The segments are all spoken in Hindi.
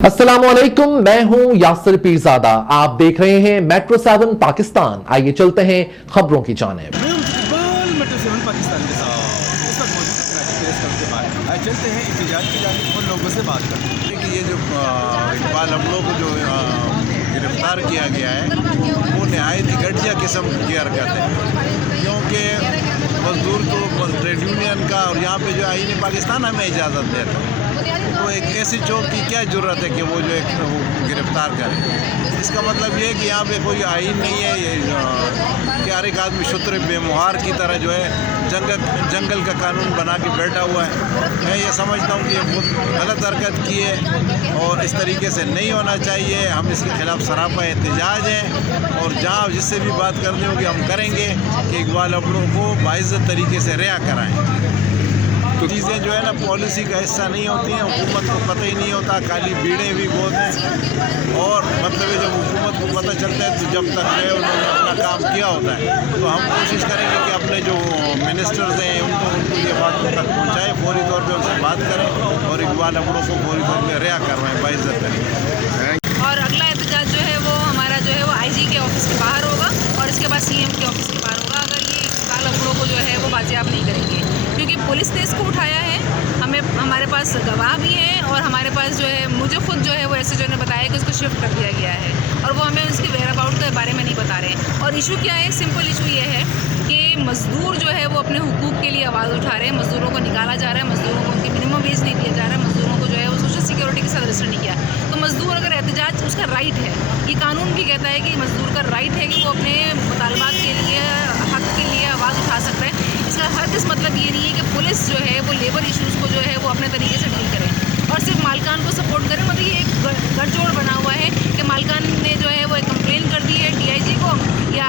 अस्सलामुअलैकुम, मैं हूं यासिर पीरजादा। आप देख रहे हैं मेट्रो 7 पाकिस्तान। आइए चलते हैं खबरों की जानिब। मेट्रो 7 पाकिस्तान के साथ इस वक्त मौजूद प्रेस क्लब के बाहर आइए चलते हैं इंतजार की जानिब उन लोगों से बात करते हैं कि ये जो इकबाल अमलो को जो गिरफ्तार किया गया है वो नहायत ही घटिया किस्म की हरकत है, क्योंकि मजदूर को ट्रेड यूनियन का और यहाँ पे जो आईन पाकिस्तान हमें इजाज़त देता है, तो एक ऐसी चौक की क्या ज़रूरत है कि वो जो एक वो गिरफ्तार करे। इसका मतलब ये है कि यहाँ पे कोई आईन नहीं है, ये कि हर एक आदमी शुत्र बेमुहार की तरह जो है जंगल का कानून बना के बैठा हुआ है। मैं ये समझता हूँ कि ये बहुत गलत हरकत की है और इस तरीके से नहीं होना चाहिए। हम इसके खिलाफ सरापा एहतजाज है और जहाँ जिससे भी बात करनी होगी हम करेंगे कि इकबाल अमलो को बाइज़्ज़त तरीके से रिहा कराएँ। तो चीज़ें जो है ना पॉलिसी का हिस्सा नहीं होती हैं, हुकूमत को पता ही नहीं होता, खाली भीड़ें भी बहुत हैं और मतलब जब हुकूमत को पता चलता है तो जब तक जो है उन्होंने अपना काम किया होता है, तो हम कोशिश करेंगे कि अपने जो मिनिस्टर्स हैं उनको ये बात तक पहुँचाएँ, फौरी तौर पर उनसे बात करें और इकबाल अमलो को फौरी तौर पर रिहा करवाएँ बाइज़्ज़त तरीके। और अगला एहतजाज जो है वो हमारा जो है वो आईजी के ऑफिस के बाहर होगा और इसके बाद सीएम के ऑफिस के बाहर होगा, अगर ये इकबाल अमलो को जो है वो बाजियाब नहीं करेंगे, क्योंकि पुलिस ने इसको उठाया है। हमारे पास गवाह भी हैं और हमारे पास जो है मुझे खुद जो है वो एसएचओ ने बताया कि उसको शिफ्ट कर दिया गया है और वो हमें उसके वेयर अबाउट के बारे में नहीं बता रहे। और इशू क्या है, सिंपल इशू ये है कि मज़दूर जो है वो अपने हुकूक के लिए आवाज़ उठा रहे हैं। मज़दूरों को निकाला जा रहा है, मज़दूरों को उनकी मिनिमम वेज नहीं दिया जा रहा है, मज़दूरों को जो है वो सोशल सिक्योरिटी के साथ रजिस्टर नहीं किया। तो मज़दूर अगर एहतजाज उसका राइट है, ये कानून भी कहता है कि मज़दूर का राइट है कि वो अपने मुतालबात के लिए हक़ के लिए आवाज़ उठा सकता है। इसका हरगिज़ मतलब ये नहीं है कि पुलिस जो है वो लेबर इशूज़ को जो है वो अपने तरीके से डील करें और सिर्फ मालकान को सपोर्ट करें। मतलब ये एक गठजोड़ बना हुआ है कि मालकान ने जो है वो एक कंप्लेन कर दी है डीआईजी को या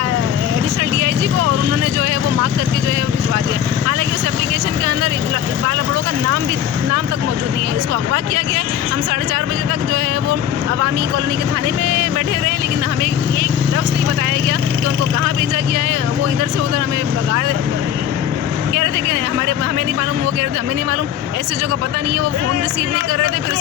एडिशनल डीआईजी को और उन्होंने जो है वो मार्क करके जो है भिजवा दिया। हालांकि उस एप्लीकेशन के अंदर इकबाल अमलो का नाम तक मौजूद नहीं है। इसको अगवा किया गया है। हम 4:30 बजे तक जो है वो अवामी कॉलोनी के थाने में बैठे रहे, लेकिन हमें एक लफ्ज़ नहीं बताया गया कि उनको कहाँ भेजा गया है। वो इधर से उधर हमें भगा कह रहे थे कि हमें नहीं मालूम, वो कह रहे थे हमें नहीं मालूम। एसएचओ का पता नहीं है, वो फ़ोन रिसीव नहीं कर रहे थे। फिर